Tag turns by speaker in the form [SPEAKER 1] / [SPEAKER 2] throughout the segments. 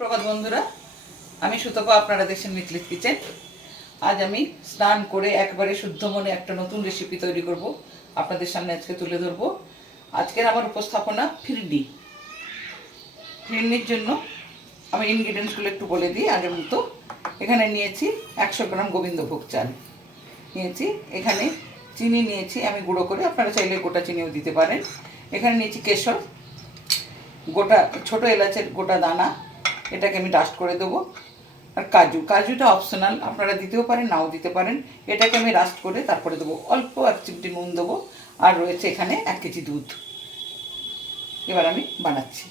[SPEAKER 1] প্রভাত বন্ধুরা, আমি সুতপা, আপনারা দেখছেন মিতলিত কিচেন আজ আমি স্নান করে একবারে শুদ্ধ মনে একটা নতুন রেসিপি তৈরি করব। আপনাদের সামনে আজকে তুলে ধরবো। আজকের আমার উপস্থাপনা ফিরনি ফিরনির জন্য আমি ইনগ্রিডিয়েন্টসগুলো একটু বলে দিই। আগের মতো এখানে নিয়েছি একশো গ্রাম গোবিন্দভোগ চাল। নিয়েছি, এখানে চিনি নিয়েছি আমি গুঁড়ো করে। আপনারা চাইলে গোটা চিনিও দিতে পারেন। এখানে নিয়েছি কেশর, গোটা ছোট এলাচের গোটা দানা এটাকে আমি ডাস্ট করে দেবো। আর কাজু, কাজুটা অপশনাল আপনারা দিতেও পারেন, নাও দিতে পারেন। এটাকে আমি রাস্ট করে তারপরে দেবো, অল্প এক চিমটি নুন দেবো। আর রয়েছে এখানে এক কেজি দুধ। এবার আমি বানাচ্ছি।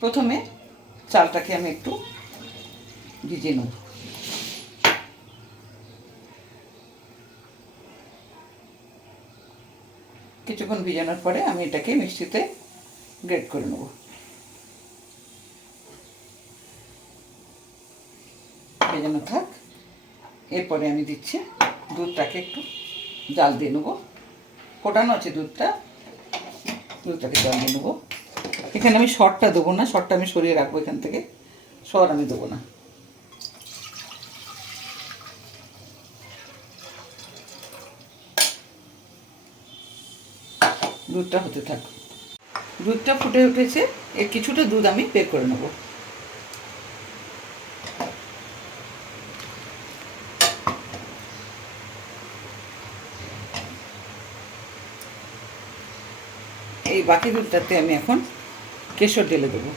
[SPEAKER 1] প্রথমে চালটাকে আমি একটু ভিজিয়ে নেব। কিছুক্ষণ ভিজানোর পরে আমি এটাকে মিক্সিতে গ্রেট করে নেব। ভেজানো থাক, এরপরে আমি দিচ্ছি দুধটাকে একটু জাল দিয়ে নেব। ফোটানো আছে দুধটা, দুধটাকে জাল দিয়ে নেব। এখানে আমি শর্টটা দেবো না শর্টটা আমি সরিয়ে রাখব এখান থেকে সর আমি দেবো না। দুধটা হতে থাক। দুধটা ফুটে উঠেছে, এর কিছুটা দুধ আমি বের করে নেব। বাকি দুধটাতে আমি এখন কেশর ঢেলে দেবো।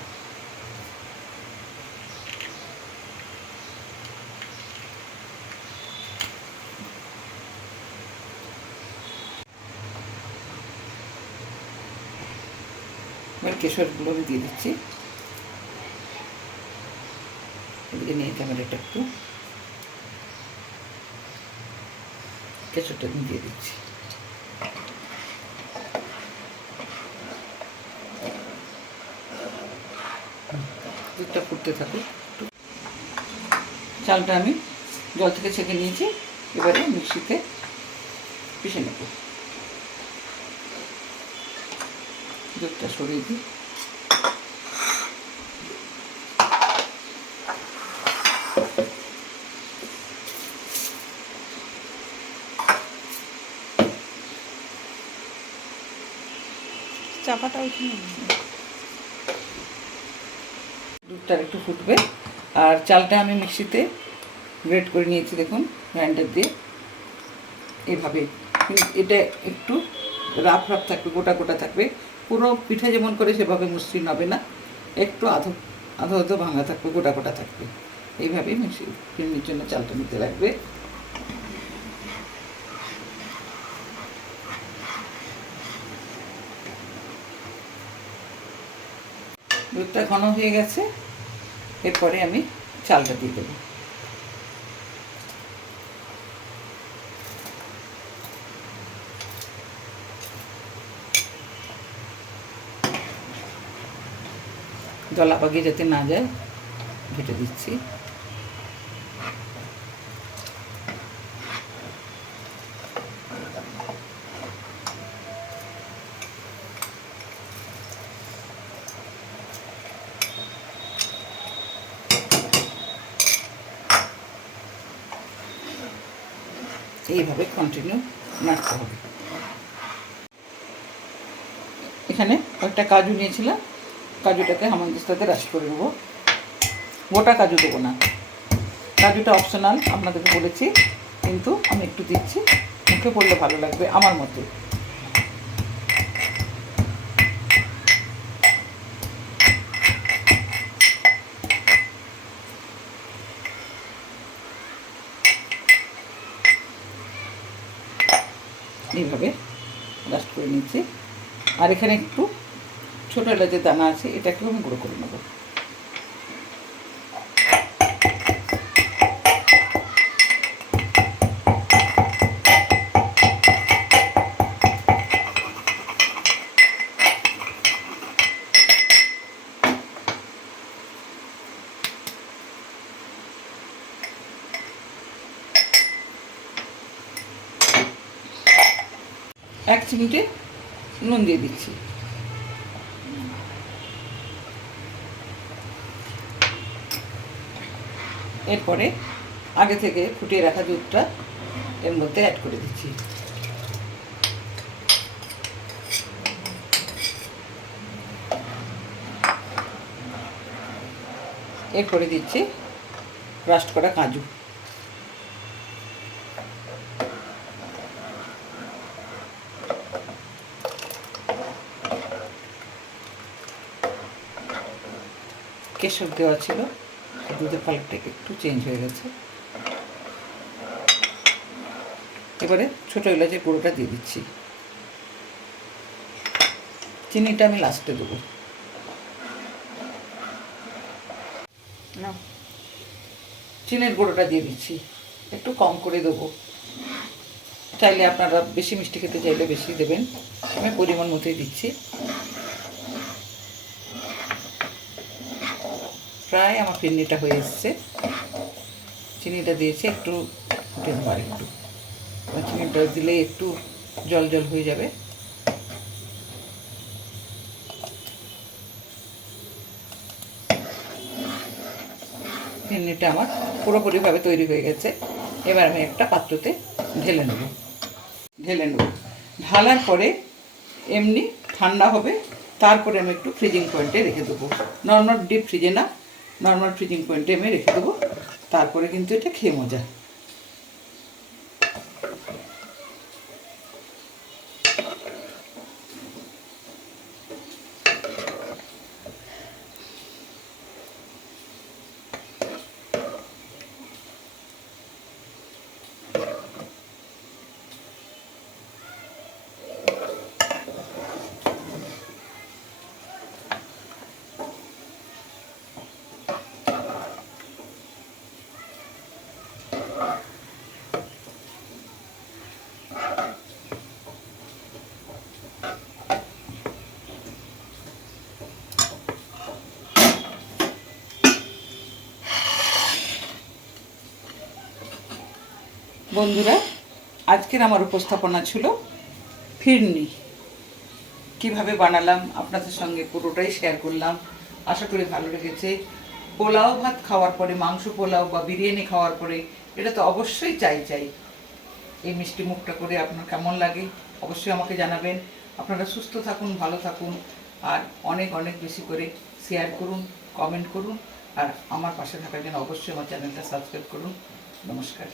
[SPEAKER 1] এবার কেশরগুলো আমি দিয়ে দিচ্ছি। এদিকে নিয়ে ক্যামেরাটা একটু। কেশরটা দিয়ে দিচ্ছি। দুধটা ফুটতে থাকুক চালটা আমি জল থেকে ছেঁকে নিয়েছি, এবারে মিক্সিতে পিষে নেব। দুধটা সরিয়ে দিই।
[SPEAKER 2] চাপাটা ওইখানে
[SPEAKER 1] দুধটা একটু ফুটবে। আর চালটা আমি মিক্সিতে গ্রেট করে নিয়েছি, দেখুন, গ্রাইন্ডার দিয়ে। এভাবে। এটা একটু রাফ রাফ থাকবে, গোটা গোটা থাকবে। পুরো পিঠে যেমন করে সেভাবে মসৃণ হবে না। একটু আধো আধো আধো ভাঙা থাকবে, গোটা গোটা থাকবে। এইভাবেই মিক্সি জন্য চালটা নিতে লাগবে। দুধটা ঘন হয়ে গেছে। এরপরে আমি চালটা দিয়ে দেবো। জলা পাকিয়ে যাতে না যায়, ঘেটে দিচ্ছি। এইভাবে কন্টিনিউ নাড়তে হবে। এখানে একটা কাজু নিয়েছিলাম। কাজুটাকে আমন্ত্রের সাথে রাশি করে নেব। গোটা কাজু দেবো না। কাজুটা অপশনাল আপনাদেরকে বলেছি, কিন্তু আমি একটু দিচ্ছি। মুখে পড়লে ভালো লাগবে, আমার মতে। এইভাবে ডাস্ট করে নিচ্ছি। আর এখানে একটু ছোটো এলাচের দানা আছে, এটাকেও আমি গুঁড়ো করে নেব। এক চিমটে নুন দিয়ে দিচ্ছি। এরপরে আগে থেকে ফুটিয়ে রাখা দুধটা এর মধ্যে অ্যাড করে দিচ্ছি। এরপরে দিচ্ছি রাস্ট করা কাজু। কেশর দেওয়া ছিল। দুধের কালারটা একটু চেঞ্জ হয়ে গেছে। এবারে ছোটো এলাচের গুঁড়োটা দিয়ে দিচ্ছি। চিনিটা আমি লাস্টে দেবো। না চিনির গুঁড়োটা দিয়ে দিচ্ছি। একটু কম করে দেবো। চাইলে আপনারা বেশি মিষ্টি খেতে চাইলে বেশি দেবেন। আমি পরিমাণ মতোই দিচ্ছি। প্রায় আমার ফিরনিটা হয়ে এসছে। চিনিটা দিয়েছি একটু ফুটে দেবো আর একটু চিনিটা দিলে একটু জল জল হয়ে যাবে। ফিরনিটা আমার পুরোপুরিভাবে তৈরি হয়ে গেছে। এবার আমি একটা পাত্রতে ঢেলে নেব। ঢেলে নেব। ঢালার পরে এমনি ঠান্ডা হবে, তারপরে আমি একটু ফ্রিজিং পয়েন্টে রেখে দেবো। নর্মাল ডিপ ফ্রিজে না নর্মাল ফ্রিজিং পয়েন্টে আমি রেখে দেবো। তারপরে কিন্তু এটা খেয়ে মজা। বন্ধুরা, আজকের আমার উপস্থাপনা ছিল ফিরনি। কীভাবে বানালাম, আপনাদের সঙ্গে পুরোটাই শেয়ার করলাম। আশা করি ভালো লেগেছে। পোলাও ভাত খাওয়ার পরে, মাংস পোলাও বা বিরিয়ানি খাওয়ার পরে, এটা তো অবশ্যই চাই চাই। এই মিষ্টি মুখটা করে আপনার কেমন লাগে, অবশ্যই আমাকে জানাবেন। আপনারা সুস্থ থাকুন, ভালো থাকুন, আর অনেক অনেক বেশি করে শেয়ার করুন কমেন্ট করুন, আর আমার পাশে থাকার জন্য অবশ্যই আমার চ্যানেলটা সাবস্ক্রাইব করুন। নমস্কার।